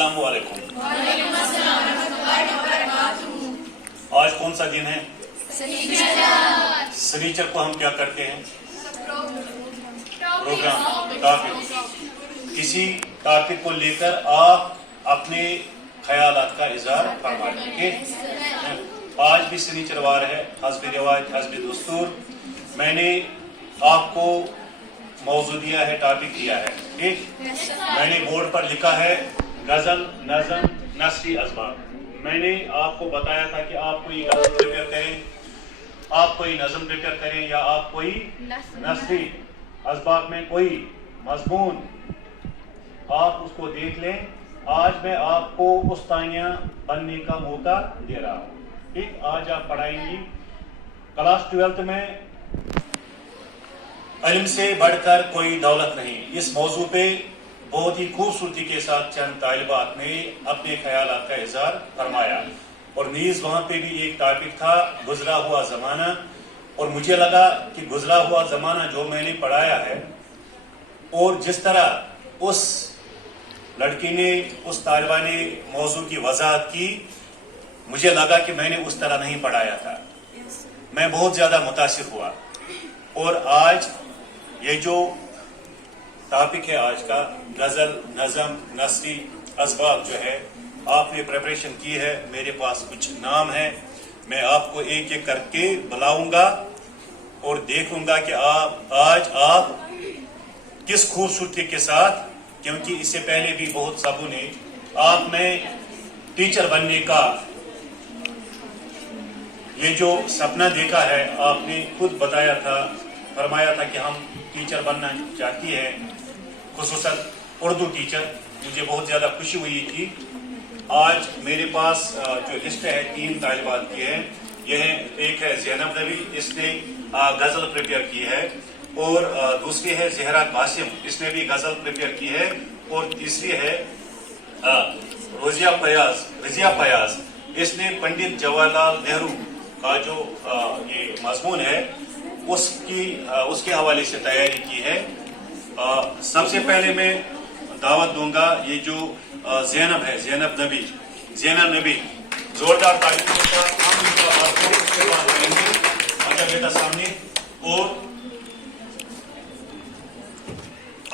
अस्सलामु अलैकुम। आज कौन सा दिन है? शनिचर को हम क्या करते हैं? Programme, topic. किसी टॉपिक को लेकर आप अपने ख्यालात का इजहार फरमाएं। ठीक, आज भी शनिचरवार है, हस्ब रिवायत हस्ब दस्तूर मैंने आपको मौजू दिया है, टॉपिक दिया है। ठीक, मैंने बोर्ड पर लिखा है गजल, नज़म, नसरी असबाब। मैंने आपको बताया था कि आप कोई गजल प्रिपेयर करें, आप कोई नज़म प्रिपेयर करें, या आप कोई नसरी असबाब में कोई मजमून आप उसको देख लें। आज मैं आपको उस्तानिया बनने का मौका दे रहा हूँ। ठीक, आज आप पढ़ाएंगी क्लास 12th में इल्म से बढ़कर कोई दौलत नहीं। इस मौजू पे बहुत ही खूबसूरती के साथ चंद तालिबात ने अपने ख्यालात का इजहार फरमाया, और नीज वहाँ पे भी एक टॉपिक था गुजरा हुआ ज़माना। और मुझे लगा कि गुजरा हुआ ज़माना जो मैंने पढ़ाया है और जिस तरह उस लड़की ने, उस तालिबा ने मौजू की वजाहत की, मुझे लगा कि मैंने उस तरह नहीं पढ़ाया था। मैं बहुत ज़्यादा मुतासिर हुआ। और आज ये जो टॉपिक है आज का, गज़ल, नज़म, नसरी असबाब जो है, आपने प्रिपरेशन की है। मेरे पास कुछ नाम है, मैं आपको एक एक करके बुलाऊंगा और देखूंगा कि आप किस खूबसूरती के साथ, क्योंकि इससे पहले भी बहुत सबों ने आप में टीचर बनने का ये जो सपना देखा है, आपने खुद बताया था, फरमाया था कि हम टीचर बनना चाहती है, खुसूसन उर्दू टीचर। मुझे बहुत ज़्यादा खुशी हुई थी। आज मेरे पास जो लिस्ट है 3 तालिबात की है। यह एक है ज़ैनब नबी, इसने गज़ल प्रिपेयर की है, और दूसरी है ज़हरा कासिम, इसने भी गज़ल प्रिपेयर की है, और तीसरी है रज़िया फयाज, इसने पंडित जवाहरलाल नेहरू का जो ये मजमून है उसके हवाले से तैयारी की है। सबसे पहले मैं दावत दूंगा ये जो ज़ैनब है, ज़ैनब नबी, जोरदार तालियों के साथ हम इनका बात को उसके बाद करेंगे। आजा बेटा सामने। और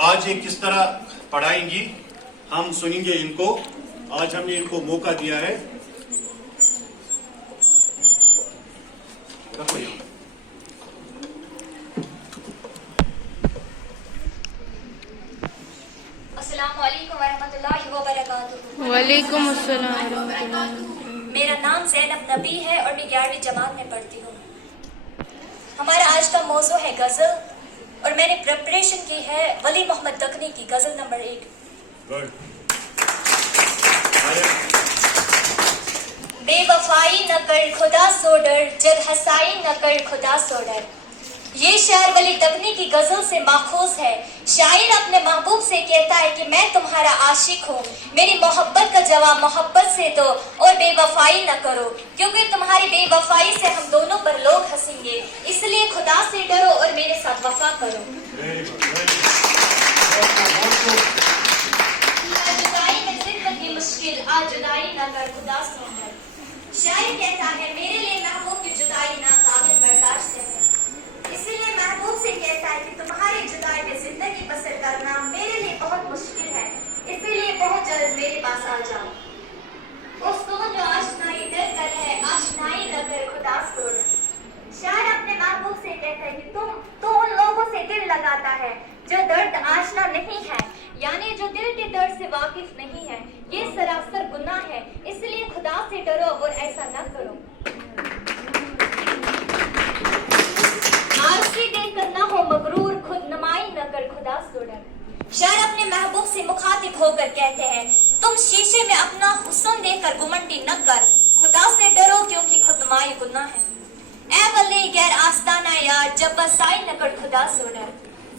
आज ये किस तरह पढ़ाएंगी हम सुनेंगे इनको। आज हमने इनको मौका दिया है। रखो यहाँ। वालेकुम अस्सलाम वरहमतुल्लाह। मेरा नाम ज़ैनब नबी है और मैं 11वीं जमात में पढ़ती हूँ। हमारा आज का मौजू है गज़ल, और मैंने प्रिपरेशन की है वली मोहम्मद दकनी की गज़ल नंबर 1। बेवफाई न कर खुदा सो डर, जद हसाई न कर खुदा सो डर। ये शायर वली दकनी की गजल से माखूज है। शायर अपने महबूब से कहता है कि मैं तुम्हारा आशिक हूँ, मेरी मोहब्बत का जवाब मोहब्बत से दो, और बेवफाई न करो, क्योंकि तुम्हारी बेवफाई से हम दोनों पर लोग हंसेंगे। इसलिए खुदा से डरो और मेरे साथ वफा करो। जुदाई में जिंदगी मुश्किल, आज जुदाई न कर खुदा से डर। शायर कहता है मेरे लिए महबूब की जुदाई नाकाबिल बर्दाश्त है, इसलिए महबूब से कहता है कि तुम्हारी जुदाई में जिंदगी बसर करना मेरे लिए बहुत मुश्किल है, इसीलिए बहुत जल्द मेरे पास आ जाओ। उसको जो आशनाई डर कर है, आशनाई न कर खुदा से डर। शायर अपने महबूब से कहता है कि तुम उन लोगों से दिल लगाता है जो दर्द आशना नहीं है, यानी जो दिल के दर्द से वाकिफ नहीं है। ये सरासर गुनाह है, इसलिए खुदा से डरो और ऐसा न करो। आलसी देकर न हो मगरूर, खुद नमाई न कर खुदा से डर। शायर अपने महबूब से मुखातिब होकर कहते हैं तुम शीशे में अपना हुस्न देखकर घुमंडी न कर, खुदा से डरो क्योंकि खुद नमाई गुनाह है। ऐ वली गैर आस्ताना यार, जब बसाई न कर खुदा से डर।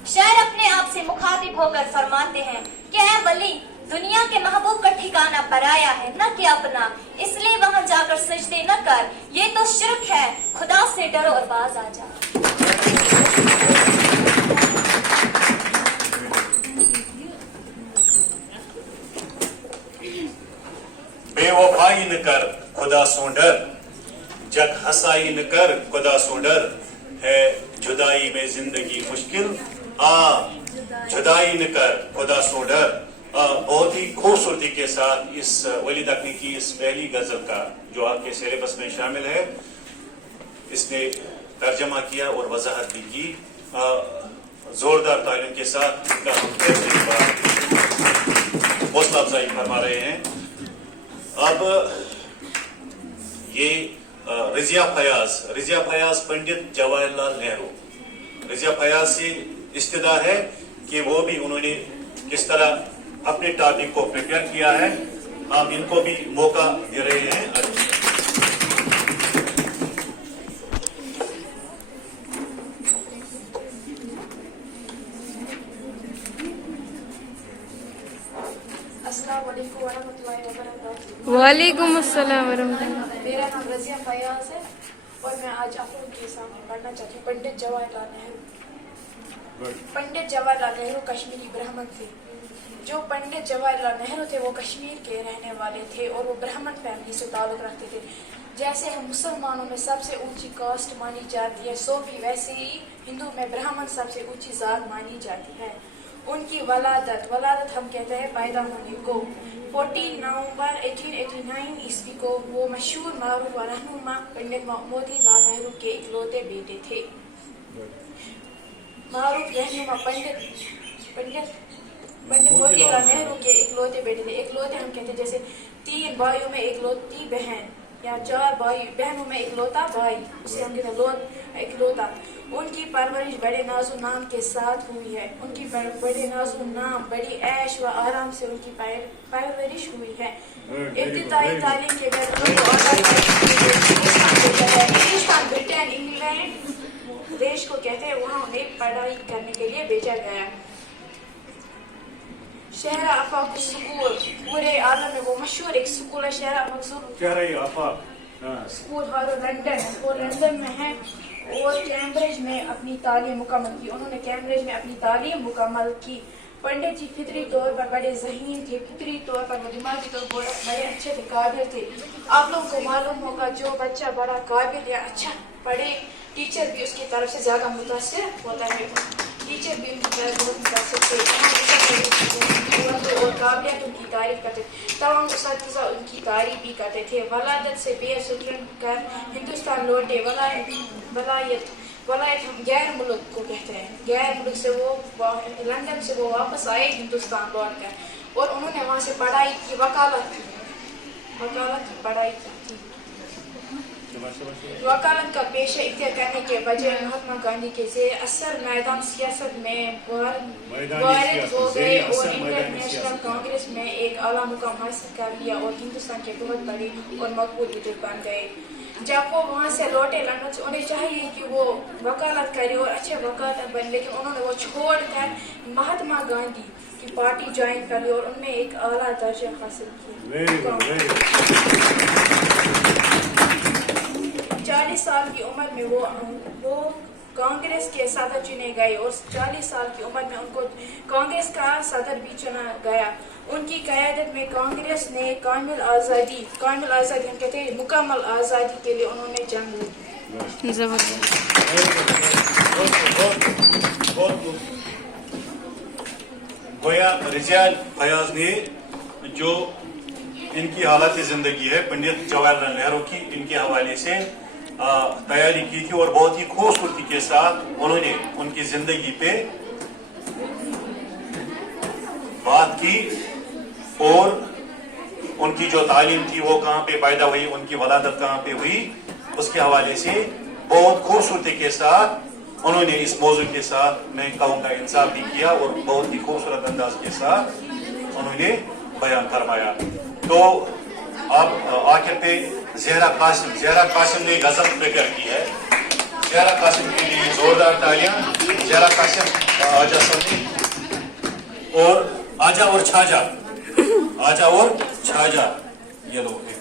शायर अपने आप से मुखातिब होकर फरमाते हैं कि ऐ वली, दुनिया के महबूब का ठिकाना पराया है न कि अपना, इसलिए वहां जाकर सजदे न कर, ये तो शिर्क है, खुदा से डरो और बाज आ जा। खुदा सो डर, जग हसाई न कर खुदा सो डर, है जुदाई में जिंदगी मुश्किल, जुदाई न कर खुदा सो डर। बहुत ही खूबसूरती के साथ इस वलीद अख्नी की इस पहली गजल का जो आपके सिलेबस में शामिल है, इसने तर्जमा किया और वजाहत भी की। जोरदार तालीम के साथ इनका हम हौसला अफजाई फरमा रहे हैं। अब ये रजिया फयाज पंडित जवाहरलाल नेहरू, रजिया फयाज से इस्तदा है कि वो भी उन्होंने किस तरह अपने टॉपिक को प्रिपेयर किया है। हम इनको भी मौका दे रहे हैं। वालेकुम अस्सलाम वरहमतुल्लाह। मेरा नाम रजिया फयाज है और मैं आज आप लोगों के सामने पढ़ना चाहती हूँ पंडित जवाहरलाल नेहरू। पंडित जवाहरलाल नेहरू कश्मीरी ब्राह्मण थे। जो पंडित जवाहरलाल नेहरू थे वो कश्मीर के रहने वाले थे और वो ब्राह्मण फैमिली से ताल्लुक़ रखते थे। जैसे हम मुसलमानों में सबसे ऊंची कास्ट मानी जाती है, सोफी, वैसे ही हिंदू में ब्राह्मण सबसे ऊंची जात मानी जाती है। उनकी वलादत हम कहते हैं पैदा होने को 14 नवंबर 1889 ईस्वी को वो मशहूर मारूफ व रहनुमा पंडित मोतीलाल नेहरू के इकलौते बेटे थे। मारूफ रहनुमा पंडित मोतीलाल नेहरू के इकलौते बेटे थे। इकलौते हम कहते हैं जैसे 3 भाइयों में इकलौती बहन या 4 भाई बहनों में इकलौता भाई, उसे हम कहते हैं इकलौता। उनकी परवरिश बड़े नाजो नाम के साथ हुई है। उनकी बड़े नाजो नाम, बड़ी ऐश व आराम से उनकी परवरिश हुई है। इब्तिदाई तालीम के बाद हिंदुस्तान, ब्रिटेन, इंग्लैंड देश को कहते हैं, वहाँ उन्हें पढ़ाई करने के लिए भेजा गया। शहर आफाक स्कूल पूरे आलम में वो मशहूर एक स्कूल है, शहर आफाक स्कूल लंदन में है। और कैम्ब्रिज में अपनी तालीम मुकम्मल की। उन्होंने कैम्ब्रिज में अपनी तालीम मुकम्मल की। पंडित जी फितरी तौर पर बड़े ज़हीन थे, फितरी तौर पर वो दिमागी तौर पर बड़े अच्छे थे, काबिल थे। आप लोगों को मालूम होगा जो बच्चा बड़ा काबिल या अच्छा पढ़े, टीचर भी उसकी तरफ से ज़्यादा मुतासिर होता है। टीचर भी उनकी तरफ बहुत मुतासिर थे और काबिलियत उनकी तारीफ करते थे। तमाम उस्ताद उनकी तारीफ भी करते थे। वलादत से बेसुतरन कर हिंदुस्तान लौटे। वलायत हम गैर मुल्क को कहते हैं। गैर मुल्क से वो लंदन से वो वापस आए हिंदुस्तान लौट कर और उन्होंने वहाँ से पढ़ाई की, वकालत की पढ़ाई की। वकालत का पेशा इख्तियार करने के बजाय महात्मा गांधी के ज़ेर असर मैदान सियासत में वारिद हो गए और इंटरनेशनल कांग्रेस में एक आला मुकाम हासिल कर लिया और हिंदुस्तान के बहुत बड़े और मकबूल लीडर बन गए। जब वो वहाँ से लौटे लंदन से, उन्हें चाहिए कि वो वकालत करे और अच्छे वकालत बने, लेकिन उन्होंने वो छोड़कर महात्मा गांधी की पार्टी ज्वाइन कर ली और उनमें एक आला दर्जा हासिल किया। 40 साल की उम्र में वो कांग्रेस के सदर चुने गए और 40 साल की उम्र में उनको कांग्रेस का सदर भी चुना गया। उनकी क़यादत में कांग्रेस ने कामिल आज़ादी हम कहते हैं मुकम्मल आज़ादी के लिए उन्होंने जंग लड़ी। गोया रजिया फयाज ने जो इनकी हालत ज़िंदगी है पंडित जवाहरलाल नेहरू की, इनके हवाले से तैयारी की थी और बहुत ही खूबसूरती के साथ उन्होंने उनकी जिंदगी पे बात की और उनकी जो तालीम थी वो कहाँ पे पैदा हुई, उनकी वलादत कहाँ पे हुई, उसके हवाले से बहुत खूबसूरती के साथ उन्होंने इस मौजू के साथ मैं कहूँगा इंसाफ भी किया और बहुत ही खूबसूरत अंदाज के साथ उन्होंने बयान फरमाया। तो अब आखिर पे ज़हरा कासिम ने गजल प्रिपेयर की है। ज़हरा कासिम के लिए जोरदार तालियां। ज़हरा कासिम आजा सनी और आजा और छाजा ये लोग हैं।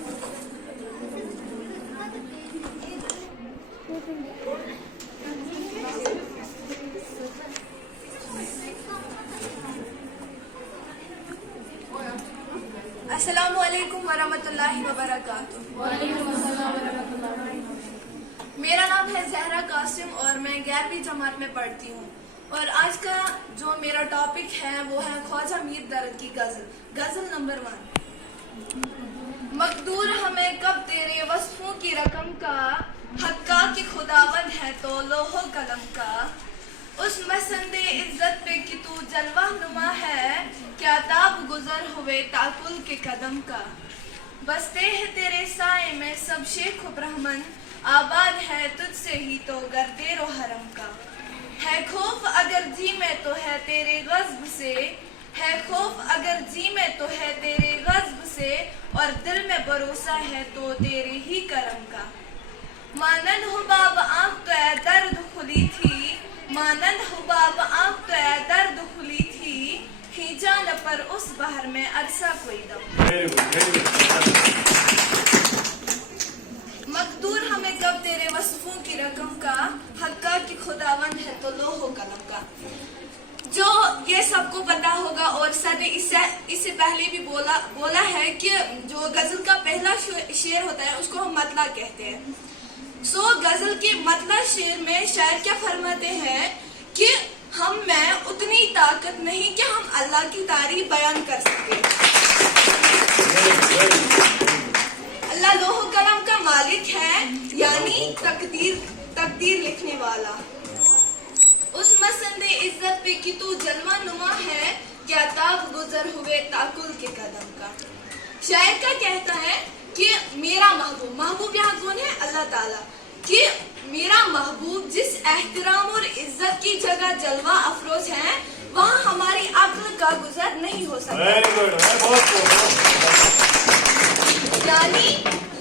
अस्सलामु अलैकुम वरहमतुल्लाहि वबरकातुह। मेरा नाम है जहरा कासिम और मैं 11वीं जमात में पढ़ती हूँ। और आज का जो मेरा टॉपिक है वो है ख्वाजा मीर दर्द की गज़ल। गज़ल नंबर 1। मकदूर हमें कब तेरे वस्फों की रकम का, हक्का कि खुदावंद है तो लोहो कलम का। उस मसंदे इज्जत पे कि तू जलवा नुमा है, क्या ताब गुजर हुए ताकुल के कदम का। बसते हैं तेरे साए में सब शेख ब्राह्मण, आबाद है तुझसे ही तो गर्देरो हरम का। है खौफ अगर जी में तो है तेरे गज़ब से, है खौफ अगर जी में तो है तेरे गज़ब से, और दिल में भरोसा है तो तेरे ही करम का। मानंद हुबाब आँख तो ऐ दर्द खुली थी, मानंद हुबाब आँख तो ऐ दर्द खुली थी, खींचा न पर उस बहर में अरसा कोई दम। मकदूर हमें कब तेरे वस्फों की रकम का, हक्का कि खुदावंद है तो लोहो कलम का। जो ये सबको पता होगा और सर ने इससे पहले भी बोला है कि जो गजल का पहला शेर होता है उसको हम मतला कहते हैं। गजल के मतला शेर में शायर क्या फरमाते हैं कि हम में उतनी ताकत नहीं कि हम अल्लाह की तारीफ बयान कर सके। अल्लाह लोहो कलम का मालिक है, यानी तकदीर लिखने वाला। उस मसंदे इज्जत पे कि तू जलवा नुमा है, क्या ताब गुजर हुए ताकुल के कदम का। शायर का कहता है कि मेरा महबूब यहाँ कौन है? अल्लाह ताला। कि मेरा महबूब जिस एहतराम और इज्जत की जगह जलवा अफरोज है, वहाँ हमारी अक्ल का गुजर नहीं हो सकता।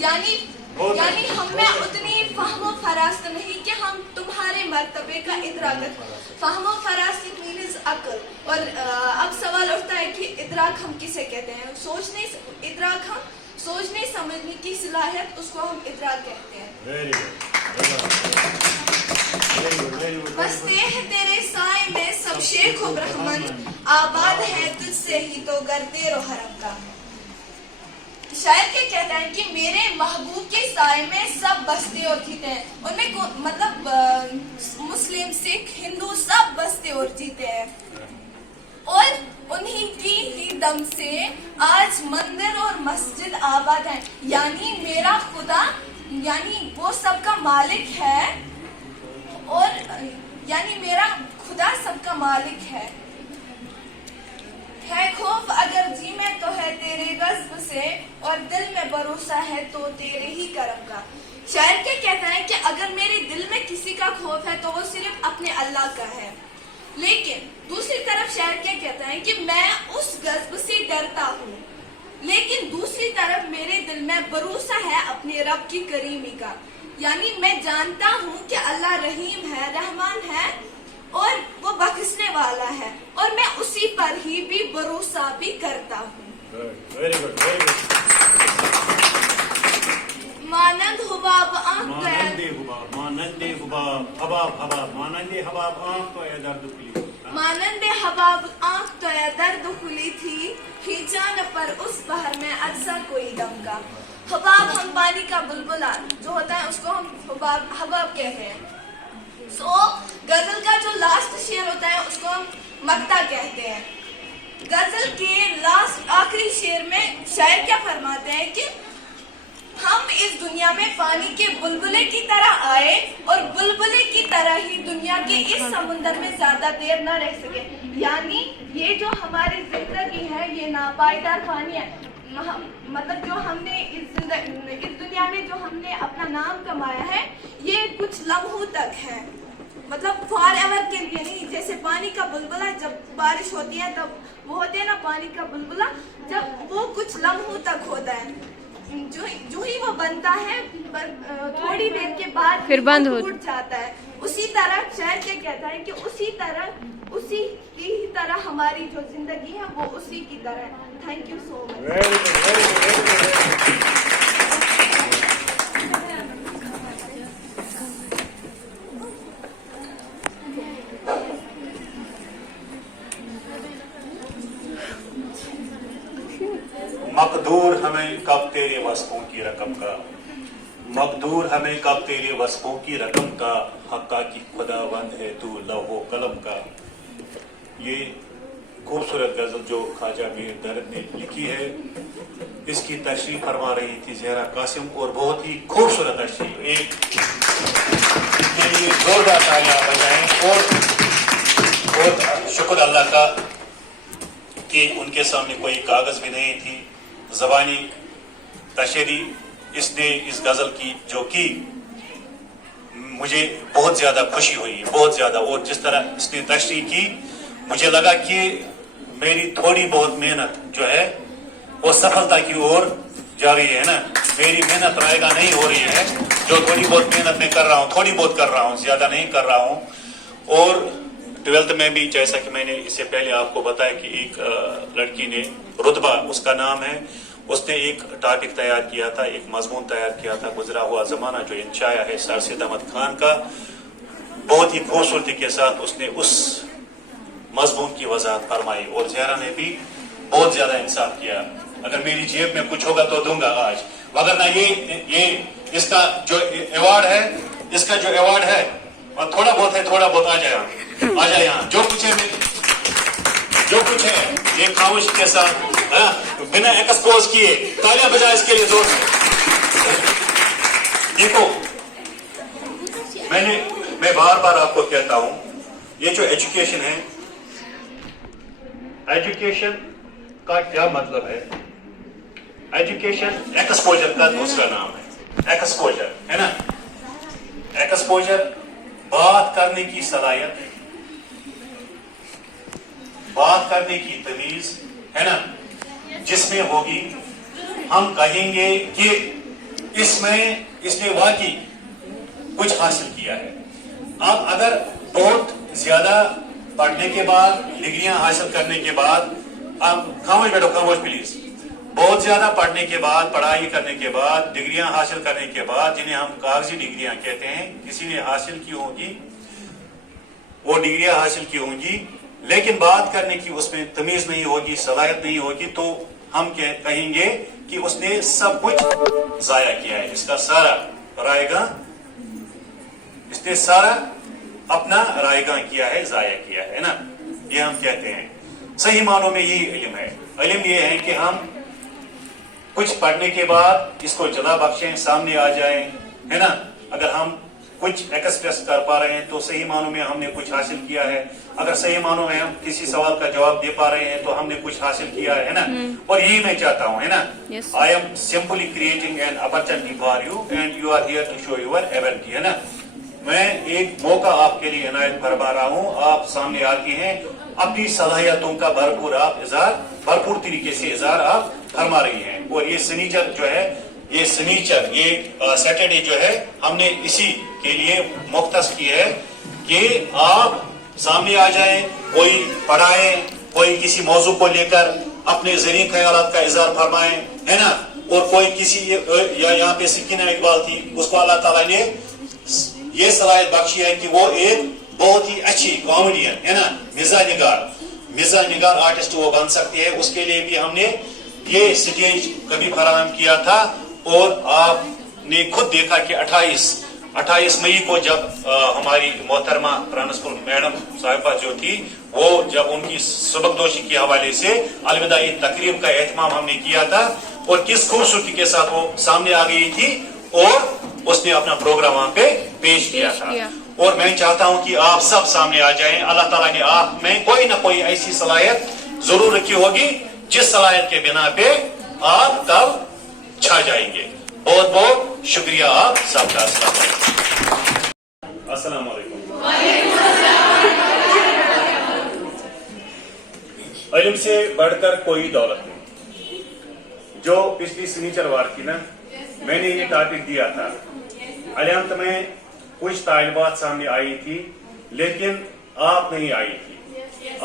यानी हमें उतनी फहमो फरास्त नहीं कि हम तुम्हारे मर्तबे का इदराक। फहमो फरास्त मीन्स अक्ल। और अब सवाल उठता है कि इदराक हम किसे कहते हैं? इदराक हम सोचने समझने की सलाहियत, उसको हम इदराक कहते हैं। बसते हैं तेरे साए में सब शेख व ब्राह्मण, आबाद है तुझसे ही तो गर्देरो हरम का। शायर क्या कहता है कि मेरे महबूब के साए में सब बसते और जीते हैं। उनमें मतलब मुस्लिम, सिख, हिंदू सब बसते और जीते हैं। और उन्हीं की ही दम से आज मंदिर और मस्जिद आबाद है। यानी मेरा खुदा, यानी वो सबका मालिक है, और यानी मेरा खुदा सबका मालिक है। खौफ अगर जी में तो है तेरे गज़ब से, और दिल में भरोसा है तो तेरे ही करम का। शायर क्या कहता है कि अगर मेरे दिल में किसी का खौफ है तो वो सिर्फ अपने अल्लाह का है। लेकिन दूसरी तरफ शायर क्या कहता है कि मैं उस गज़ब से डरता हूँ, लेकिन दूसरी तरफ मेरे दिल में भरोसा है अपने रब की करीमी का। यानी मैं जानता हूँ कि अल्लाह रहीम है, रहमान है, और वो बख्शने वाला है, और मैं उसी पर ही भी भरोसा भी करता हूँ। मानंद हुबाब आँख तो मानंदे हुबाब हबाब मानंदे हबाब आँख तो ऐ दर्द खुली। मानंदे हबाब आँख तो ऐ दर्द खुली थी, खींचा न पर उस बहर में अरसा कोई दम का। हबाब हम पानी का बुलबुला जो होता है उसको हम हबाब कहते हैं। गजल का जो लास्ट शेर होता है उसको हम मक्ता कहते हैं। गजल के लास्ट आखिरी शेर में शायर क्या फरमाते हैं कि हम इस दुनिया में पानी के बुलबुले की तरह आए, और बुलबुले की तरह ही दुनिया के इस समुंदर में ज्यादा देर न रह सके। यानी ये जो हमारी जिंदगी है ये नापायदार पानी है। मतलब जो हमने इस दुनिया में जो हमने अपना नाम कमाया है ये कुछ लम्हों तक है, मतलब फॉर एवर के लिए नहीं। जैसे पानी का बुलबुला जब बारिश होती है तब वो होते हैं ना पानी का बुलबुला, जब वो कुछ लम्हों तक होता है, जो ही वो बनता है थोड़ी देर के बाद फिर बंद हो जाता है। उसी तरह शायर क्या कहता है कि उसी की ही तरह हमारी जो जिंदगी है वो उसी की तरह है। Thank you so much. मकदूर मकदूर हमें कब तेरे वस्फों की रकम का, मकदूर हमें कब तेरे वस्फों की रकम का, हक्का की खुदावंद है तू लौहो कलम का। ये खूबसूरत गजल जो ख्वाजा मीर दर्द ने लिखी है, इसकी तशरीह फरमा रही थी ज़हरा कासिम, और बहुत ही खूबसूरत तशरीह। एक के लिए जोरदार तालियां बजाएं। और शुक्र अल्लाह का कि उनके सामने कोई कागज भी नहीं थी, ज़बानी तशरीह इसने इस गजल की जो की, मुझे बहुत ज्यादा खुशी हुई, बहुत ज्यादा। और जिस तरह इसने तशरीह की, मुझे लगा कि मेरी थोड़ी बहुत मेहनत जो है वो सफलता की ओर जा रही है ना। मेरी मेहनत रायगा नहीं हो रही है, जो थोड़ी बहुत मेहनत मैं कर रहा हूँ, थोड़ी बहुत कर रहा हूँ, ज्यादा नहीं कर रहा हूँ। और 12th में भी जैसा कि मैंने इससे पहले आपको बताया कि एक लड़की ने, रुतबा उसका नाम है, उसने एक टॉपिक तैयार किया था, एक मजमून तैयार किया था, गुजरा हुआ जमाना, जो इंशाया है सर सैयद अहमद खान का। बहुत ही खूबसूरती के साथ उसने उस मजमून की वजाहत फरमाई, और ज़हरा ने भी बहुत ज्यादा इंसाफ किया। अगर मेरी जेब में कुछ होगा तो दूंगा आज, मगर ना ये इसका जो अवार्ड है, इसका जो अवार्ड है, और थोड़ा बहुत है, थोड़ा बहुत आ जाए यहाँ, जो कुछ है, जो कुछ है ये खामोश के साथ, बिना एक्सपोज किए तालियां बजाए इसके लिए जोर से। देखो, मैं बार बार आपको कहता हूं, ये जो एजुकेशन है, एजुकेशन का क्या मतलब है? एजुकेशन एक्सपोजर का दूसरा नाम है, एक्सपोजर, है ना। एक्सपोजर बात करने की सलाहियत, बात करने की तमीज, है ना, जिसमें होगी हम कहेंगे कि इसने वाकई कुछ हासिल किया है। आप अगर बहुत ज्यादा पढ़ने के बाद, डिग्रियां हासिल करने के बाद, आप खामोश बैठो, खामोश प्लीज, बहुत ज्यादा पढ़ने के बाद, पढ़ाई करने के बाद, डिग्रियां हासिल करने के बाद, जिन्हें हम कागजी डिग्रियां कहते हैं, किसी ने हासिल की होंगी, वो डिग्रियां हासिल की होंगी, लेकिन बात करने की उसमें तमीज नहीं होगी, सलाहियत नहीं होगी, तो हम कहेंगे कि उसने सब कुछ जाया किया है। इसका सारा रायगा, इसने सारा अपना रायगा किया है, जाया किया है ना, ये हम कहते हैं। सही मानों में यही इल्म है। इल्म ये है कि हम कुछ पढ़ने के बाद इसको जला बख्शें, सामने आ जाए, है ना। अगर हम कुछ एक्सप्रेस कर पा रहे हैं तो सही मानों में हमने कुछ हासिल किया है। अगर सही मानों में हम किसी सवाल का जवाब दे पा रहे हैं तो हमने कुछ हासिल किया है ना। और यही मैं चाहता हूँ, है ना। I am simply creating an opportunity for you and you are here to show your ability, है ना। मैं एक मौका आपके लिए इनायत फरमा रहा हूँ, आप सामने आके हैं, अपनी सलाहियतों का भरपूर तरीके से इज़हार आप फरमा रही हैं। और ये सनीचर जो है, ये सैटरडे जो है, हमने इसी के लिए मुख्तस की है कि आप सामने आ जाएं, कोई पढ़ाए, कोई किसी मौजू को लेकर अपने ज़रिए ख्यालात का इज़हार फरमाएं, है ना। और कोई किसी, या यहाँ पे सकीना इकबाल थी, उसको अल्लाह ताला ने ये सलाहियत बख्शी है कि वो एक बहुत ही अच्छी कॉमेडियन, है ना, मिजाज निगार आर्टिस्ट वो बन सकती है। उसके लिए भी हमने ये स्टेज कभी फराहम किया था। और आपने खुद देखा कि 28 मई को जब हमारी मोहतरमा प्रिंसिपल मैडम साहिबा जो थी, वो जब उनकी सबकदोशी के हवाले से अलविदाई तकरीब का एहतमाम हमने किया था, और किस खूबसूरती के साथ वो सामने आ गई थी और उसने अपना प्रोग्राम वहां पे पेश किया था। और मैं चाहता हूं कि आप सब सामने आ जाएं। अल्लाह ताला ने आप में कोई ना कोई ऐसी सलाहियत जरूर रखी होगी, जिस सलाहियत के बिना पे आप कल छा जाएंगे। बहुत बहुत शुक्रिया आप सबका। अस्सलाम वालेकुम। इल्म से बढ़कर कोई दौलत नहीं। जो पिछली सनीचरवार की ना, मैंने ये टॉपिक दिया था, अलियांत में कुछ तालिबात सामने आई थी, लेकिन आप नहीं आई थी।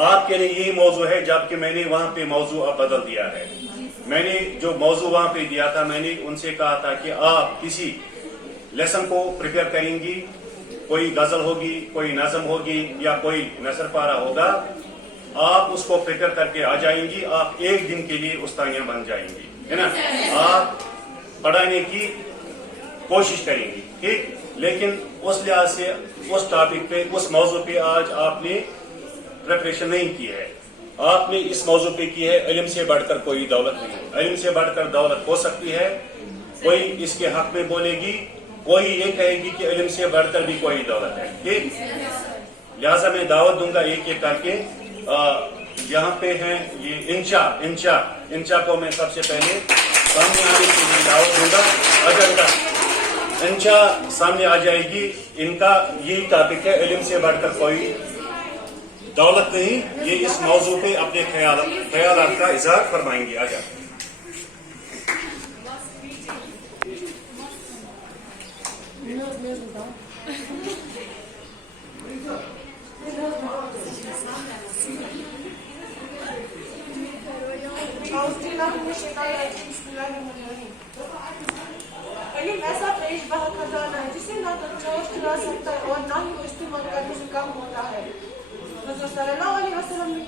आपके लिए यही मौजू है, जबकि मैंने वहां पे मौजू अब बदल दिया है। मैंने जो मौजू वहां पे दिया था, मैंने उनसे कहा था कि आप किसी लेसन को प्रिपेयर करेंगी, कोई गजल होगी, कोई नज़म होगी, या कोई नसर पारा होगा, आप उसको प्रिपेयर करके आ जाएंगी, आप एक दिन के लिए उस्तानिया बन जाएंगी। है ना, आप पढ़ाने की कोशिश करेंगी, ठीक। लेकिन उस लिहाज से उस टॉपिक पे, उस मौजू पे आज आपने प्रिपरेशन नहीं की है। आपने इस मौजू पे की है इल्म से बढ़कर कोई दौलत नहीं। इल्म से बढ़कर दौलत हो सकती है, कोई इसके हक में बोलेगी, कोई ये कहेगी कि इल्म से बढ़कर भी कोई दौलत है, ठीक। लिहाजा मैं दावत दूंगा एक एक करके। यहाँ पे हैं ये इंचा को मैं सबसे पहले सामने आने के लिए दावत दूंगा। अगर इंचा सामने आ जाएगी, इनका यही टॉपिक है इल्म से बढ़कर कोई दौलत नहीं। ये इस मौजू पे अपने ख्यालात का इजहार फरमाएंगे। आ जाए। इल्म ऐसा पेश बहा खजाना है जिसे ना तो चोट चुरा सकता है और ना ही वो इस्तेमाल करने से कम होता है। हुज़ूर सल्लल्लाहु अलैहि वसल्लम ने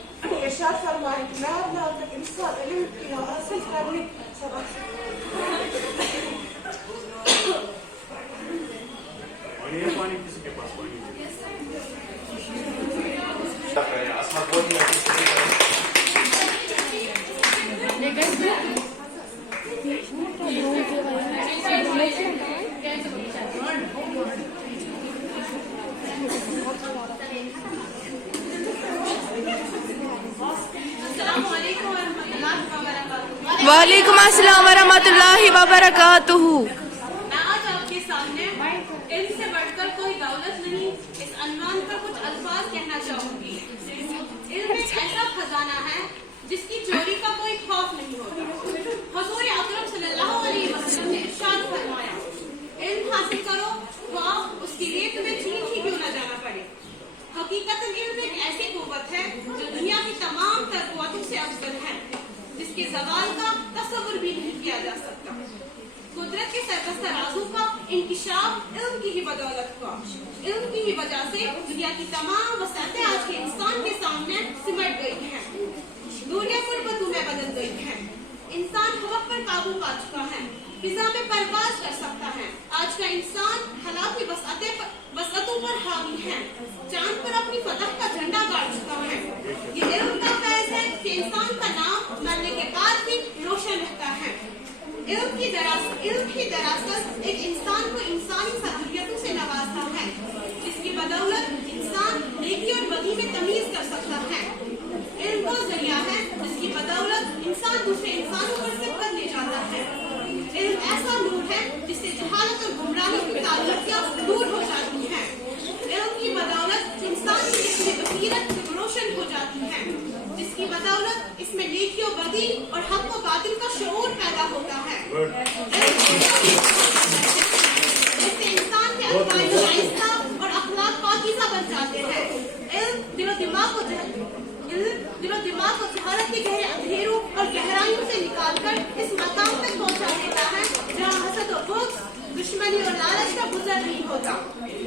इरशाद फरमाया कि मैं अपने आप तक इंसान इल्म की हासिल करने सबक पानी किसी के पास पानी वालेकुम अस्सलाम वरहमतुल्लाहि वबरकातुहू। मैं आज आपके सामने इल्म से बढ़कर कोई दौलत नहीं इस अनवान पर कुछ अल्फाज कहना चाहूंगी। इल्म एक ऐसा खजाना है जिसकी चोरी का कोई खौफ नहीं होता। हुजूर अकरम सल्लल्लाहु अलैहि वसल्लम ने इरशाद फरमाया, इल्म हासिल करो तो आप उसकी रेत में छीन ही क्यों न जाना पड़े। हकीकतन इल्म एक ऐसी कुव्वत है जो दुनिया की तमाम तर कुव्वतों से अफजल है, जिसके ज़वाल का तस्वुर भी नहीं किया जा सकता। कुदरत के सरबस्त राज़ों का इंकिशाफ इल्म की ही बदौलत हुआ। इल्म की ही वजह से दुनिया की तमाम वसाइतें आज के इंसान के सामने सिमट गई हैं, दुनिया कुर्बतों में बदल गई है। इंसान हवा पर काबू पा चुका है, फिजा में परवाज कर सकता है। आज का इंसान हालात की वसअतों पर हावी है, चांद पर अपनी फतह का झंडा गाड़ चुका है। ये इल्म का फैज़ है कि इंसान का नाम मरने के बाद भी रोशन रहता है। इल्म की दरासत एक इंसान को इंसानी सलाहियतों से नवाजता है, जिसकी बदौलत इंसान नेकी और बदी में तमीज कर सकता है। इल्म वो जरिया है जिसकी बदौलत इंसान दूसरे इंसानों पर सिबत ले जाता है। इल्म ऐसा नूर है जिससे जहालत और गुमराही की ताल्लुकियां दूर हो जाती हैं। इल्म की बदौलत इंसान की इसमें बसीरत रोशन हो जाती है, जिसकी बदौलत इसमें नेकी और बदी और हक व बातिल का शऊर पैदा होता है। इससे इंसान के अक़ाइद आइज़ा और अखलाक पाकीज़ा बन जाते हैं। इल्म दिलो दिमाग को जहालत के गहरे अंधेरों और गहराइयों से निकालकर इस मकाम तक पहुंचा देता है जहां हसद और बुग़्ज़, दुश्मनी और लालच का गुजर नहीं होता,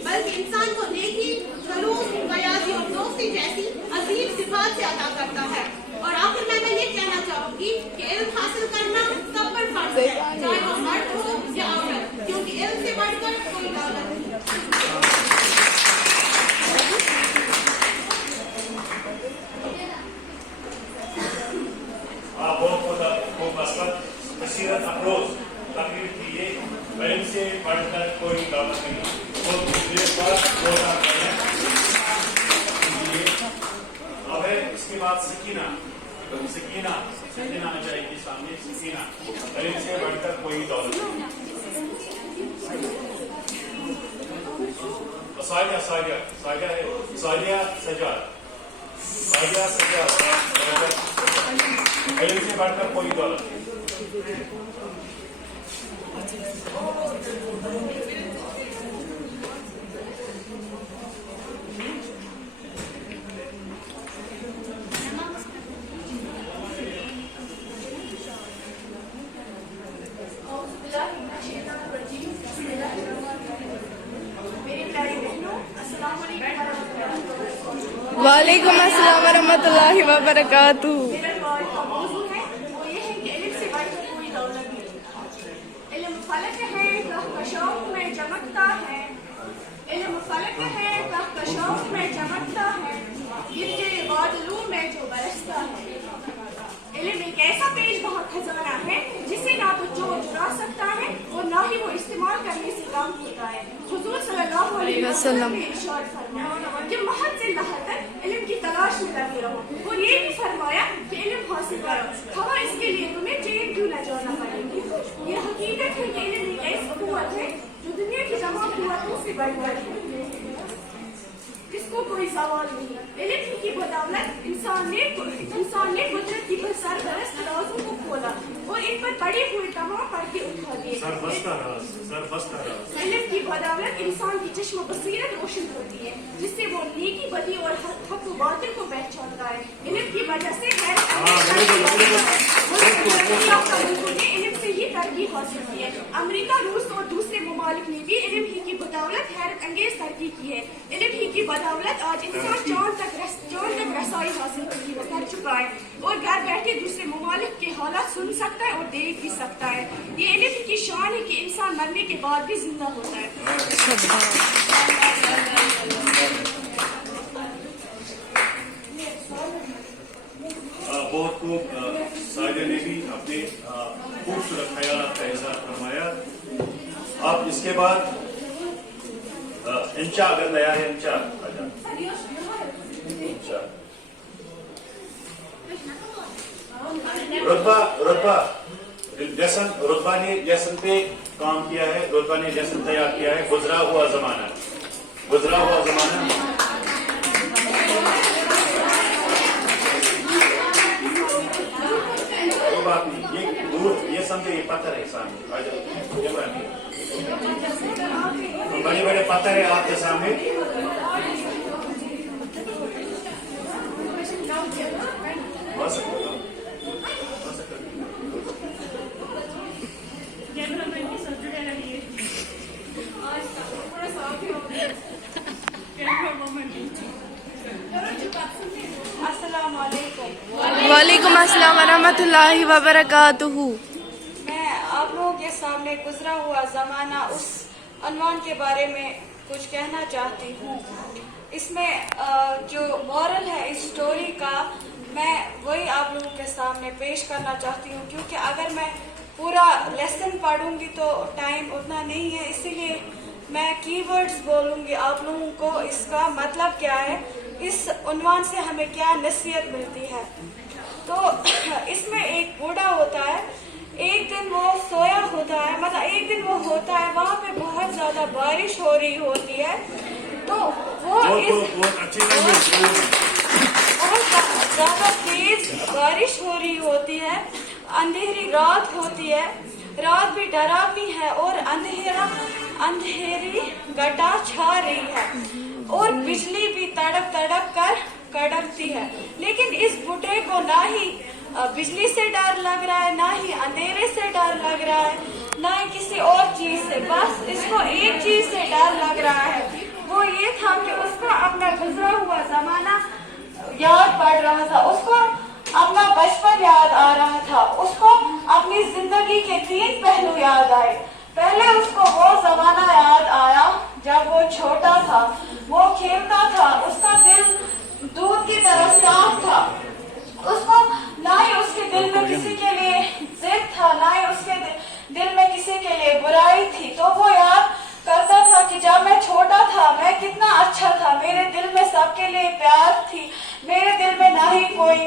बल्कि इंसान को नेकी, खलूस, बयाज़ी और दोस्ती जैसी अजीब सिफ़ात से अता करता है। और आखिर में मैं ये कहना चाहूंगी कि इल्म हासिल करना सब पर फर्ज है, चाहे वो मर्द हो या औरत, क्योंकि इल्म से बढ़कर कोई दौलत नहीं। बसीरत अफरोज तकरीर थी ये, इल्म से बढ़कर कोई दौलत नहीं। तो मेरे पास अब है इसके बाद सकीना आना चाहिए सामने। सकीना, इल्म से बढ़कर कोई दौलत नहीं। साजिया सजाद, इल्म से बढ़कर कोई दौलत नहीं। वालेकुम अस्सलाम वरहमतुल्लाहि वबरकातुहू। मौजूद है वो ये है कि इल्म से बढ़कर कोई दौलत कहकशाओं में चमकता है, इल्म फलक है कहकशाओं में चमकता है, गिरजे बादलों में जो बरसता है। इल्म एक ऐसा पेश बहुत खजाना है जिसे ना तो चोर चुरा सकता है और ना ही वो इस्तेमाल करने से काम होता है। हुजूर सल्लल्लाहु अलैहि वसल्लम ने इरशाद फरमाया कि महज से लहर तक इल्म की तलाश में लगे रहो और ये भी फरमाया कि इल्म हासिल करो, खबर इसके लिए तुम्हें चैन क्यों न जाना पड़ेगी। ये हकीकत है कि इल्म एक ऐसी कुव्वत है जो दुनिया की तमाम कुव्वतों से बढ़कर है, जिसको कोई सवाल नहीं। इल्म की बदौलत इंसान ने कुदरत की सरपरस्त राज़ों को खोला और इन पर पड़े हुए तमाम पर्दे उठा दिए। इल्म की बदौलत इंसान की चश्म बसीरत रोशन होती है, जिससे वो नेकी बदी और हक व बातिल को पहचानता है। इल्म की वजह से इल्म से ही तरक्की हासिल की है। अमेरिका, रूस और दूसरे ममालिक ने भी इल्म ही की बदौलत हैरत अंगेज तरक्की की है। इल्म ही की बदौलत आज इंसान चांद तक रसाई हासिल कर चुका है और घर बैठे दूसरे ममालिक के हालात सुन सकता है और देख भी सकता है। ये इल्म की शान है कि इंसान मरने के बाद भी जिंदा होता है। बहुत खूब साजिद ने भी अपने खूबसूरत ख्यालात का इज़हार फरमाया। अब इसके बाद इंचा अगर तैयार है, इंचा रुतबा ने लेसन पे काम किया है, रुतबा ने लेसन तैयार किया है, गुजरा हुआ जमाना। कोई बात नहीं, ये दूर ये समझे, ये पत्थर है सामने, बड़े बड़े पत्थर है आपके सामने। वालेकुम अस्सलाम वरहमतुल्लाहि वबरकातुहू। मैं आप लोगों के सामने गुजरा हुआ ज़माना उस अनवान के बारे में कुछ कहना चाहती हूँ। इसमें जो मॉरल है इस स्टोरी का, मैं वही आप लोगों के सामने पेश करना चाहती हूँ, क्योंकि अगर मैं पूरा लेसन पढ़ूंगी तो टाइम उतना नहीं है, इसीलिए मैं कीवर्ड्स बोलूँगी आप लोगों को, इसका मतलब क्या है, इस उन्वान से हमें क्या नसीहत मिलती है। तो इसमें एक बूढ़ा होता है, एक दिन वो सोया होता है, मतलब एक दिन वो होता है, वहाँ पे बहुत ज़्यादा बारिश हो रही होती है, तो वो बहुत ज़्यादा तेज बारिश हो रही होती है, अंधेरी रात होती है, रात भी डरावनी है और अंधेरी घटा छा रही है और बिजली भी तड़प तड़प कर कड़कती है। लेकिन इस बूढ़े को ना ही बिजली से डर लग रहा है, ना ही अंधेरे से डर लग रहा है, ना ही किसी और चीज से, बस इसको एक चीज से डर लग रहा है, वो ये था कि उसका अपना गुजरा हुआ जमाना याद पड़ रहा था, उसको अपना बचपन याद आ रहा था, उसको अपनी जिंदगी के 3 पहलू याद आए। पहले उसको वो जमाना याद आया जब वो छोटा था, वो खेलता था, उसका दिल दूध की तरह साफ था, उसको ना ही उसके दिल में किसी के लिए जिद था, ना ही उसके दिल में किसी के लिए बुराई थी। तो वो याद करता था कि जब मैं छोटा था मैं कितना अच्छा था, मेरे दिल में सबके लिए प्यार थी, मेरे दिल में ना ही कोई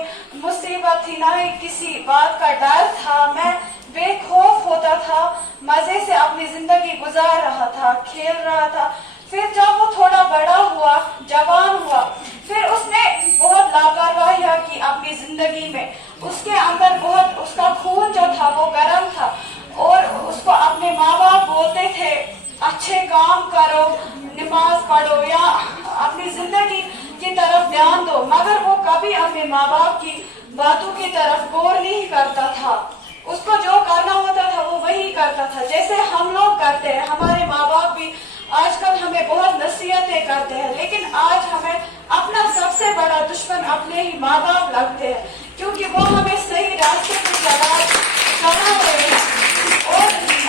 मुसीबत थी, ना ही किसी बात का डर था, मैं बेखौफ होता था, मजे से अपनी जिंदगी गुजार रहा था, खेल रहा था। फिर जब वो थोड़ा बड़ा हुआ, जवान हुआ, फिर उसने बहुत लापरवाही की अपनी जिंदगी में, उसके अंदर बहुत, उसका खून जो था वो गर्म था और उसको अपने माँ बाप बोलते थे अच्छे काम करो, नमाज पढ़ो या अपनी जिंदगी की तरफ ध्यान दो, मगर वो कभी अपने माँ बाप की बातों की तरफ गौर नहीं करता था। उसको जो करना होता था वो वही करता था, जैसे हम लोग करते हैं। हमारे माँ बाप भी आजकल हमें बहुत नसीहतें करते हैं, लेकिन आज हमें अपना सबसे बड़ा दुश्मन अपने ही माँ बाप लगते हैं, क्योंकि वो हमें सही रास्ते पर चला रहे हैं। और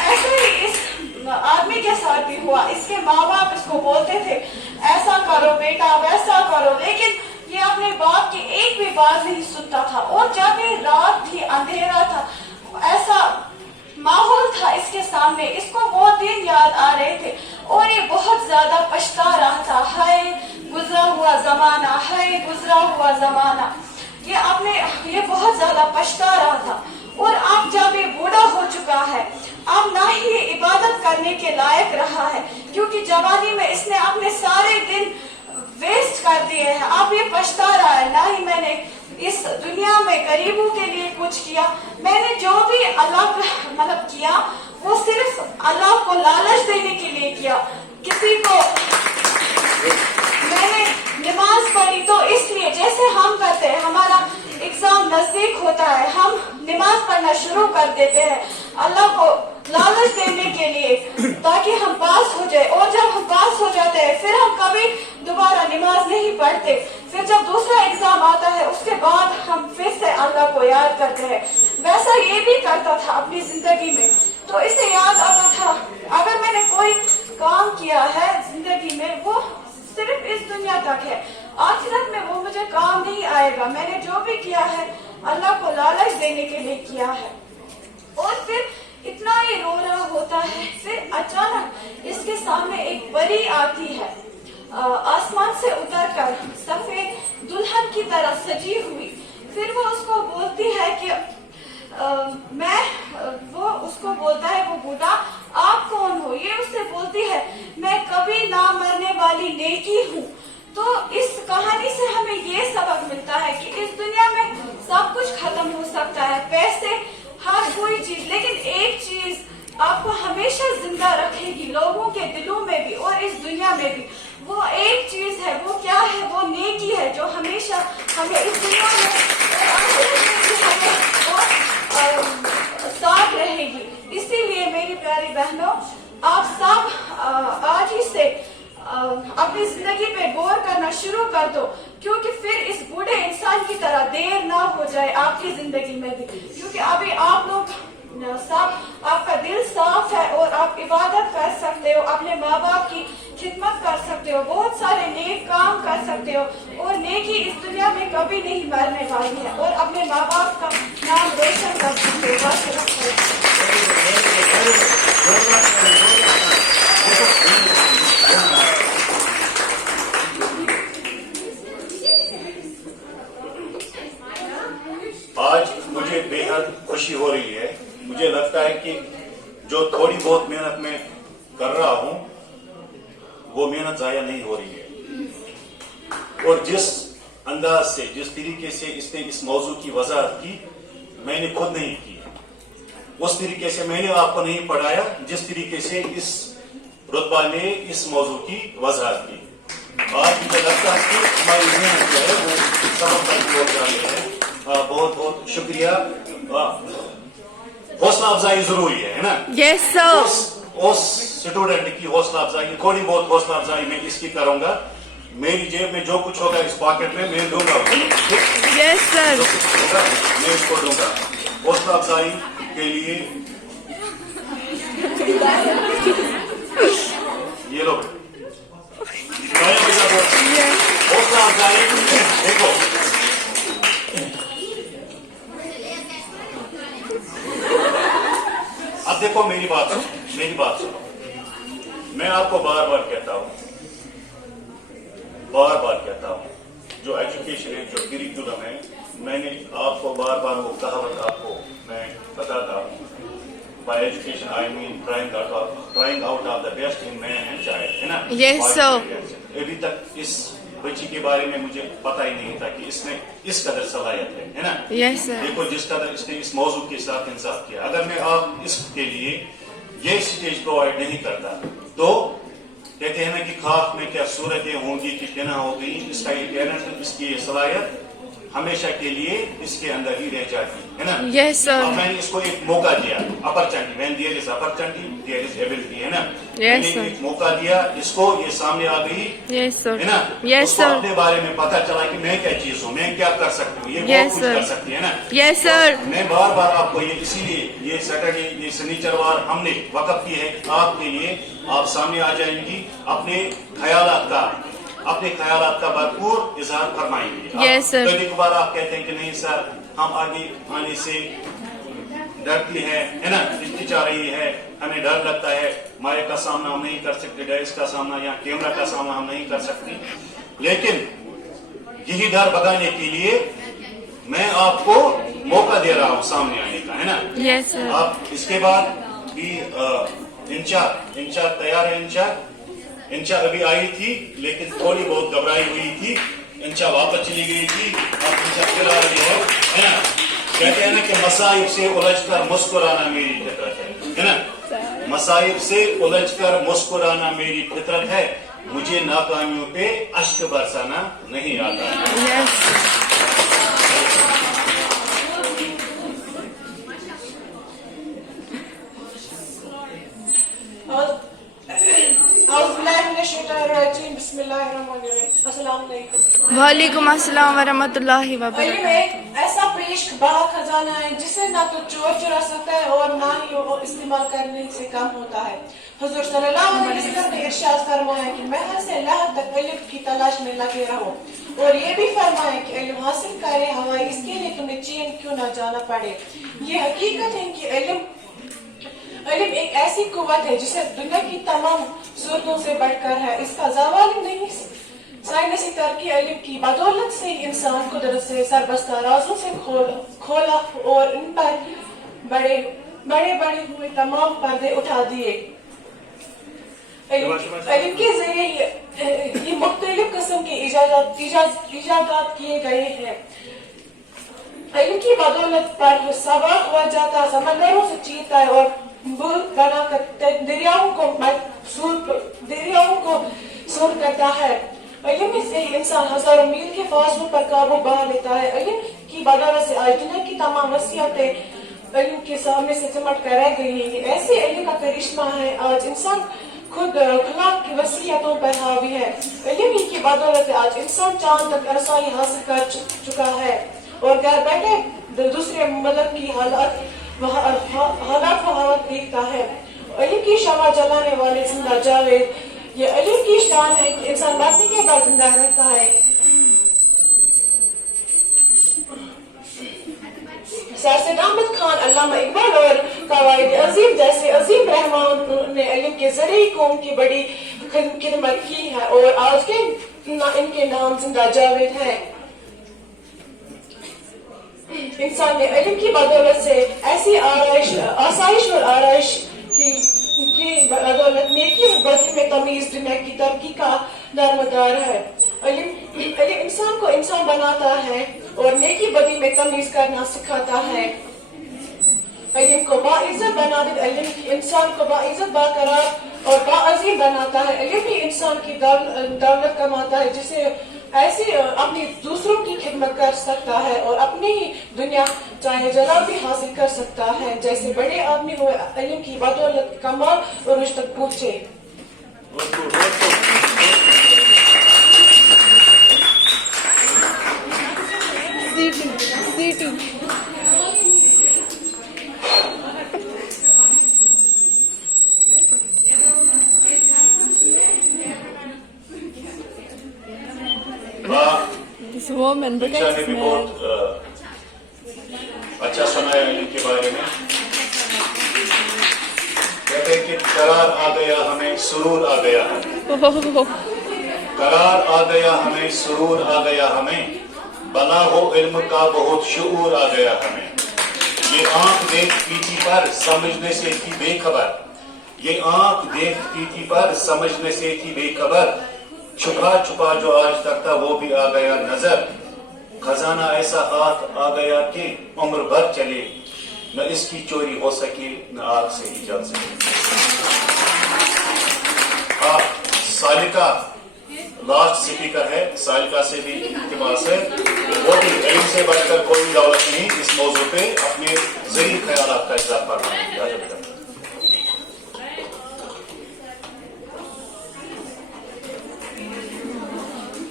ऐसे ही इस आदमी के हुआ। इसके माँ बाप इसको बोलते थे ऐसा करो बेटा, वैसा करो, लेकिन ये अपने बाप की एक भी बात नहीं सुनता था। और जब ये रात थी, अंधेरा था, ऐसा माहौल था इसके सामने, इसको वो दिन याद आ रहे थे और ये बहुत ज्यादा पछता रहा था। हाय गुजरा हुआ जमाना, हाय गुजरा हुआ जमाना, ये बहुत ज्यादा पछता रहा था। और अब जब ये बूढ़ा हो चुका है, अब ना ही ये इबादत करने के लायक रहा है, क्योंकि जवानी में इसने अपने सारे दिन वेस्ट कर दिए हैं। अब ये पछता रहा है, ना ही मैंने इस दुनिया में गरीबों के लिए कुछ किया। मैंने जो भी अल्लाह मतलब किया वो सिर्फ अल्लाह को लालच देने के लिए किया। किसी को मैंने नमाज पढ़ी तो इसलिए, जैसे हम करते हैं, हमारा एग्जाम नजदीक होता है, हम नमाज पढ़ना शुरू कर देते हैं अल्लाह को लालच देने के लिए ताकि हम पास हो जाए। और जब हम पास हो जाते हैं फिर हम कभी दोबारा नमाज नहीं पढ़ते। फिर जब दूसरा एग्जाम आता है उसके बाद हम फिर से अल्लाह को याद करते हैं। वैसा ये भी करता था अपनी जिंदगी में। तो इसे याद आता था अगर मैंने कोई काम किया है जिंदगी में वो सिर्फ इस दुनिया तक है, आखिरत में वो मुझे काम नहीं आएगा। मैंने जो भी किया है अल्लाह को लालच देने के लिए किया है। और फिर इतना ये रो रहा होता है, फिर अचानक इसके सामने एक परी आती है, आसमान से उतरकर सफेद दुल्हन की तरह सजी हुई। फिर वो उसको बोलती है कि वो उसको बोलता है वो बूढ़ा, आप कौन हो? ये उससे बोलती है मैं कभी ना मरने वाली नेकी हूँ। तो इस कहानी से हमें ये सबक मिलता है कि इस दुनिया में सब कुछ खत्म हो सकता है, पैसे, हर कोई चीज, लेकिन एक चीज आपको हमेशा जिंदा रखेगी लोगों के दिलों में भी और इस दुनिया में भी। वो एक चीज है, वो क्या है? वो नेकी है जो हमेशा हमें इस दुनिया में साथ रहेगी। इसीलिए मेरी प्यारी बहनों, आप सब आज ही से अपनी जिंदगी पे गौर करना शुरू कर दो, क्योंकि फिर इस बूढ़े इंसान की तरह देर ना हो जाए आपकी जिंदगी में भी। क्योंकि अभी आप लोग सब, आपका दिल साफ है और आप इबादत कर सकते हो, अपने माँ बाप की खिदमत कर सकते हो, बहुत सारे नेक काम कर सकते हो। और नेकी इस दुनिया में कभी नहीं मरने वाली है और अपने माँ बाप का नाम रोशन कर सकते हो। आज मुझे बेहद खुशी हो रही है। मुझे लगता है कि जो थोड़ी बहुत मेहनत में कर रहा हूं वो मेहनत जाया नहीं हो रही है। और जिस अंदाज से, जिस तरीके से इसने इस मौजू की वजाहत की, मैंने खुद नहीं की। उस तरीके से मैंने आपको नहीं पढ़ाया जिस तरीके से इस रुतबा ने इस मौजू की वजाहत की। आज मुझे लगता है कि हमारी मेहनत जो है वो सबक पर जा रही है। बहुत बहुत शुक्रिया। हौसला अफजाई जरूरी है ना? Yes sir. उस स्टूडेंट की हौसला अफजाई, थोड़ी बहुत हौसला अफजाई मैं इसकी करूंगा। मेरी जेब में जो कुछ होगा इस पॉकेट में मैं दूंगा। Yes sir. जो कुछ होगा मैं इसको दूंगा। हौसला अफजाई के लिए ये लोग हौसला अफजाई देखो। अब देखो मेरी बात सुनो। मैं आपको बार बार कहता हूं, जो एजुकेशन है, जो करिकुलम है, मैंने आपको बार बार वो कहावत आपको मैं बताता हूं। Bye education I mean trying out of the best in man and child, है ना? Yes sir. अभी तक इस बच्ची के बारे में मुझे पता ही नहीं था कि इसमें इस कदर सलाहियत है ना? Yes sir. देखो जिस कदर इसने इस मौजू के साथ इंसाफ किया। अगर मैं आप इसके लिए ये स्टेज प्रोवाइड नहीं करता तो कहते हैं ना कि खाक में क्या सूरतें होंगी कि क्या ना होगी। इसका ये टैलेंट, इसकी ये सलाहियत ہمیشہ کے لیے اس کے اندر ہی رہ جاتی ہے نا. Yes, sir. اب میں نے اس کو ایک موقع دیا, opportunity, when there is opportunity there is ability, ہے نا. Yes, میں sir. نے ایک موقع دیا اس کو, یہ سامنے آ گئی Yes, sir. ہے نا. Yes, اس کو sir. اپنے بارے میں پتا چلا کہ میں کیا چیز ہوں, میں کیا کر سکتی ہوں, یہ Yes, بہت کچھ sir. کر سکتی ہے نا. Yes, sir. میں بار بار آپ کو یہ اسی لیے یہ سیٹرڈے یہ سنیچروار ہم نے وقف کی ہے آپ کے لیے, آپ سامنے آ جائیں گی, اپنے خیالات کا بھرپور اظہار فرمائیں گے. Yes, sir. کبھی کبھار آپ کہتے ہیں کہ نہیں سر ہم آگے آنے سے ڈرتی ہے نا, ہچکچا رہی ہے, ہمیں ڈر لگتا ہے, مائک کا سامنا ہم نہیں کر سکتے, ڈائس کا سامنا یا کیمرہ کا سامنا ہم نہیں کر سکتے. لیکن یہی ڈر بھگانے کے لیے میں آپ کو موقع دے رہا ہوں سامنے آنے کا, ہے نا. Yes, sir. آپ اس کے بعد بھی انشا تیار ہے. انشا ابھی آئی تھی لیکن تھوڑی بہت گھبرائی ہوئی تھی, انشا واپس چلی گئی تھی, اب انشا پھر آ رہی ہے نا. کہتے ہیں نا کہ مصائب سے الجھ کر مسکرانا میری فطرت ہے نا. مصائب سے الجھ کر مسکرانا میری فطرت ہے, مجھے ناکامیوں پہ اشک برسانا نہیں آتا. Yes. بسم اللہ الرحمن الرحیم. السلام علیکم. وعلیکم السلام ورحمۃ اللہ علم وبرکاتہ. ایک ایسا پیش بڑا خزانہ ہے جسے نہ تو چور چرا سکتا ہے اور نہ ہی وہ استعمال کرنے سے کم ہوتا ہے. حضور صلی اللہ علیہ وسلم نے ارشاد فرمایا کہ محل سے لحد تک علم کی تلاش میں لگے رہو, اور یہ بھی فرمایا کہ علم حاصل کرے ہوائی, اس کے لیے تمہیں چین کیوں نہ جانا پڑے. یہ حقیقت ہے کہ علم ایک ایسی قوت ہے جسے دنیا کی تمام صورتوں سے بڑھ کر ہے. اس کا زوال نہیں. سائنسی ترقی علم کی بدولت سے انسان قدرت سے سربستہ رازوں سے کھولا اور ان پر بڑے ہوئے تمام پردے اٹھا دیے. علم کے ذریعے یہ مختلف قسم کے ایجادات کیے گئے ہیں. علم کی بدولت پر سوار ہوا جاتا سمندروں سے چیرتا ہے اور بہت بنا کر دریاؤں کو سور کرتا ہے. علم سے انسان ہزاروں میل کے فاصلوں پر قابو پا لیتا ہے. علم کی بدولت سے آج دنیا کی تمام وسعتیں علم کے سامنے سے سمٹ کر رہ گئی ہیں. ایسے علم کا کرشمہ ہے آج انسان خود خلا کی وسیعتوں پر حاوی ہے. علم ہی کی بدولت آج انسان چاند تک رسائی حاصل کر چکا ہے اور گھر بیٹھے دوسرے ملک کی حالات و حالات دیکھتا ہے. علم کی شمع جلانے والے زندہ جاوید, یہ علم کی شان ہے کہ انسان مرنے کے بعد زندہ رہتا ہے. سر سید احمد خان, علامہ اقبال اور قواعد عظیم جیسے عظیم رحمان نے علم کے ذریعے قوم کی بڑی خدمت کی ہے اور آج کے ان کے نام زندہ جاوید ہیں. انسان نے علم کی بدولت سے ایسی آسائش اور آرائش کی بدولت نیکی اور بدی میں تمیز دنیا کی ترقی کا دارمدار ہے. علم انسان کو انسان بناتا ہے اور نیکی بدی میں تمیز کرنا سکھاتا ہے. علم کو باعزت بنا دے, علم انسان کو باعزت باقرار اور باعظیم بناتا ہے. علم ہی انسان کی دولت کماتا ہے جسے ایسے اپنی دوسروں کی خدمت کر سکتا ہے اور اپنی ہی دنیا چاہے جناب بھی حاصل کر سکتا ہے. جیسے بڑے آدمی ہوئے علم کی بدولت کمال اور رشد تک پہنچے. This woman, look انشا at نے this بھی man. بہت اچھا سنایا علم کے بارے میں. کہتے ہیں کہ قرار آ گیا ہمیں سرور آ گیا ہمیں, قرار آ گیا ہمیں سرور آ گیا ہمیں, بنا ہو علم کا بہت شعور آ گیا ہمیں. یہ آنکھ دیکھتی تھی پر سمجھنے سے تھی بے خبر, یہ آنکھ دیکھتی تھی پر سمجھنے سے تھی بے خبر, چھپا چھپا جو آج تک تھا وہ بھی آ گیا نظر. خزانہ ایسا ہاتھ آ گیا کہ عمر بھر چلے, نہ اس کی چوری ہو سکے نہ آگ سے ہی جل سکے. سالکا لاسٹ سپیکر ہے, سالکا سے بھی اقتباس ہے, وہ بھی علم سے بڑھ کر کوئی دولت نہیں، اس موضوع پہ اپنے ذہنی خیالات کا اظہار فرمائیں.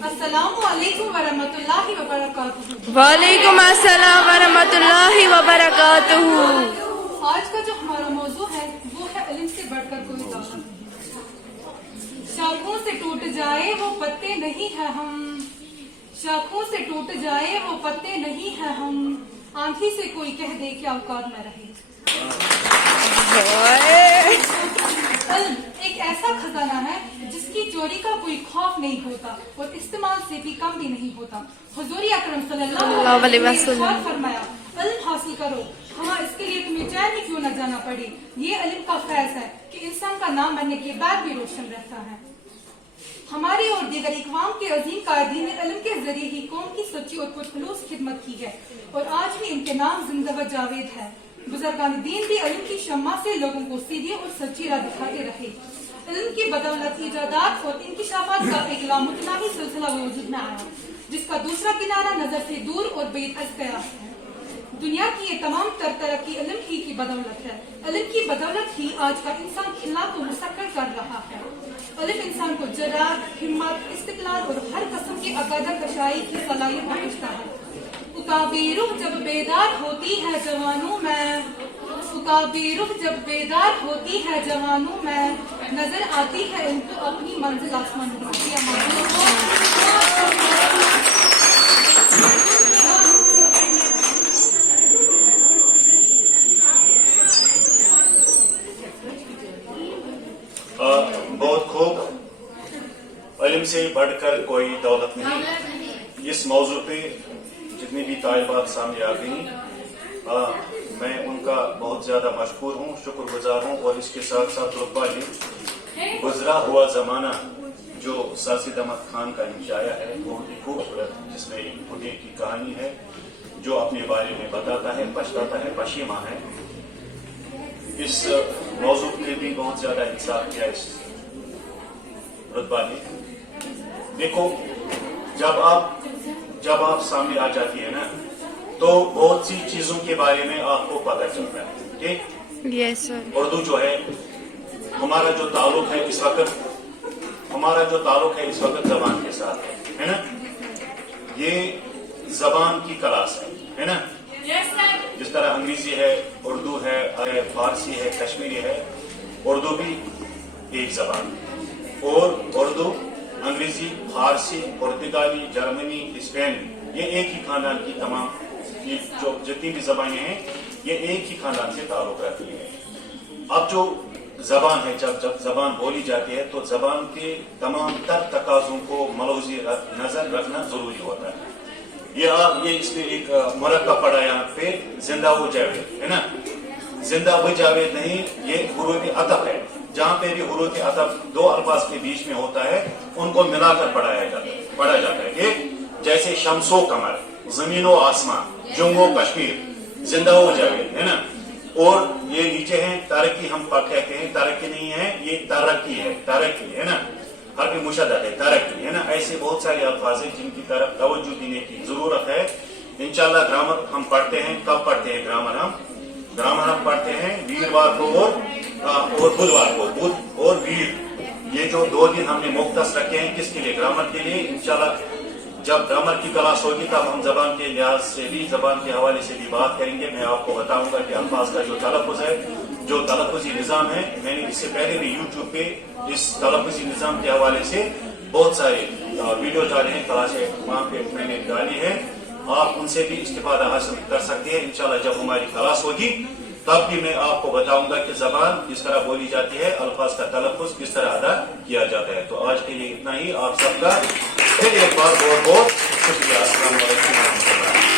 السلام علیکم ورحمۃ اللہ وبرکاتہ. وعلیکم السلام ورحمۃ اللہ وبرکاتہ. آج کا جو ہمارا موضوع ہے وہ ہے علم سے بڑھ کر کوئی دولت نہیں. شاخوں سے ٹوٹ جائے وہ پتے نہیں ہیں ہم، شاخوں سے ٹوٹ جائے وہ پتے نہیں ہیں ہم، آنکھی سے کوئی کہہ دے کہ اوقات میں رہے. علم ایک ایسا خزانہ ہے جس کی چوری کا کوئی خوف نہیں ہوتا اور استعمال سے بھی کم بھی نہیں ہوتا. حضور اکرم صلی اللہ علیہ وسلم نے فرمایا علم حاصل کرو، ہاں اس کے لیے تمہیں چین ہی کیوں نہ جانا پڑے. یہ علم کا فیض ہے کہ انسان کا نام مرنے کے بعد بھی روشن رہتا ہے. ہماری اور دیگر اقوام کے عظیم قائدین نے علم کے ذریعے ہی قوم کی سچی اور پرخلوص خدمت کی ہے اور آج بھی ان کے نام زندہ و جاوید ہے. بزرگان دین بھی علم کی شمع سے لوگوں کو سیدھی اور سچی راہ دکھاتے رہے. علم کی بدولت ایجادات اور انکشافات کا ایک لامتناہی سلسلہ وجود میں آیا جس کا دوسرا کنارہ نظر سے دور اور بعید از قیاس ہے. دنیا کی یہ تمام تر ترقی علم ہی کی بدولت ہے. علم کی بدولت ہی آج کا انسان کھلا کو مسکر کر رہا ہے. علم انسان کو جرات، ہمت، استقلال اور ہر قسم کی عقیدہ کشائی کی صلاحیت بخشتا ہے. عقابی روح جب بیدار ہوتی ہے جوانوں میں، عقابی روح جب بیدار ہوتی ہے جوانوں میں، نظر آتی ہے ان کو اپنی منزل آسمان میں. بہت خوب. علم سے بڑھ کر کوئی دولت نہیں. اس موضوع پہ جتنی بھی طالبات سامنے آ گئی میں ان کا بہت زیادہ مشکور ہوں، شکر گزار ہوں. اور اس کے ساتھ ساتھ طلباء نے گزرا ہوا زمانہ جو ساسد احمد خان کا انشاء ہے بہت ہی خوبصورت، جس میں ایک بڈھے کی کہانی ہے جو اپنے بارے میں بتاتا ہے، پچھتاتا ہے، پشیماں ہے. اس موضوع کے بھی بہت زیادہ انصاف کیا اس رتبہ نے. دیکھو جب آپ سامنے آ جاتی ہے نا تو بہت سی چیزوں کے بارے میں آپ کو پتہ چلتا ہے. ٹھیک، یس سر. اردو جو ہے ہمارا جو تعلق ہے اس وقت زبان کے ساتھ ہے نا. یہ زبان کی کلاس ہے نا. جس طرح انگریزی ہے، اردو ہے، فارسی ہے، کشمیری ہے. اردو بھی ایک زبان، اور اردو، انگریزی، فارسی، پرتگالی، جرمنی، اسپینی، یہ ایک ہی خاندان کی تمام جو جتنی بھی زبانیں ہیں یہ ایک ہی خاندان سے تعلق رکھتی ہیں. اب جو زبان ہے، جب زبان بولی جاتی ہے تو زبان کے تمام تر تقاضوں کو ملحوظ نظر رکھنا ضروری ہوتا ہے. یہ اس میں ایک مرکب پڑا یہاں پہ زندہ و جاوید ہے نا. زندہ و جاوید نہیں، یہ حروف عطف ہے. جہاں پہ بھی حروف عطف دو الفاظ کے بیچ میں ہوتا ہے ان کو ملا کر پڑھا جاتا ہے. ایک جیسے شمس و قمر، زمین و آسمان، جنگ و کشمیر، زندہ و جاوید ہے نا. اور یہ نیچے ہیں ترقی، ہم کہتے ہیں ترقی نہیں ہے، یہ ترقی ہے نا. حرف مشدد ہے، ترقی ہے نا. ایسے بہت سارے الفاظ ہیں جن کی طرف توجہ دینے کی ضرورت ہے. انشاءاللہ گرامر ہم پڑھتے ہیں. کب پڑھتے ہیں گرامر ہم پڑھتے ہیں ویروار کو اور بدھوار کو. بدھ اور ویر، یہ جو 2 دن ہم نے مختص رکھے ہیں کس کے لیے؟ گرامر کے لیے. انشاءاللہ جب گرامر کی کلاس ہوگی تب ہم زبان کے لحاظ سے بھی، زبان کے حوالے سے بھی بات کریں گے. میں آپ کو بتاؤں گا کہ الفاظ کا جو تلفظ ہے، جو تلفظی نظام ہے، میں نے اس سے پہلے بھی یوٹیوب پہ اس تلفظی نظام کے حوالے سے بہت سارے ویڈیو ڈالے ہیں، کلاسیں وہاں پہ میں نے ڈالی ہے. آپ ان سے بھی استفادہ حاصل کر سکتے ہیں. انشاءاللہ جب ہماری کلاس ہوگی تب بھی میں آپ کو بتاؤں گا کہ زبان کس طرح بولی جاتی ہے، الفاظ کا تلفظ کس طرح ادا کیا جاتا ہے. تو آج کے لیے اتنا ہی. آپ سب کا پھر ایک بار بہت بہت شکریہ. السلام علیکم ورحمۃ اللہ.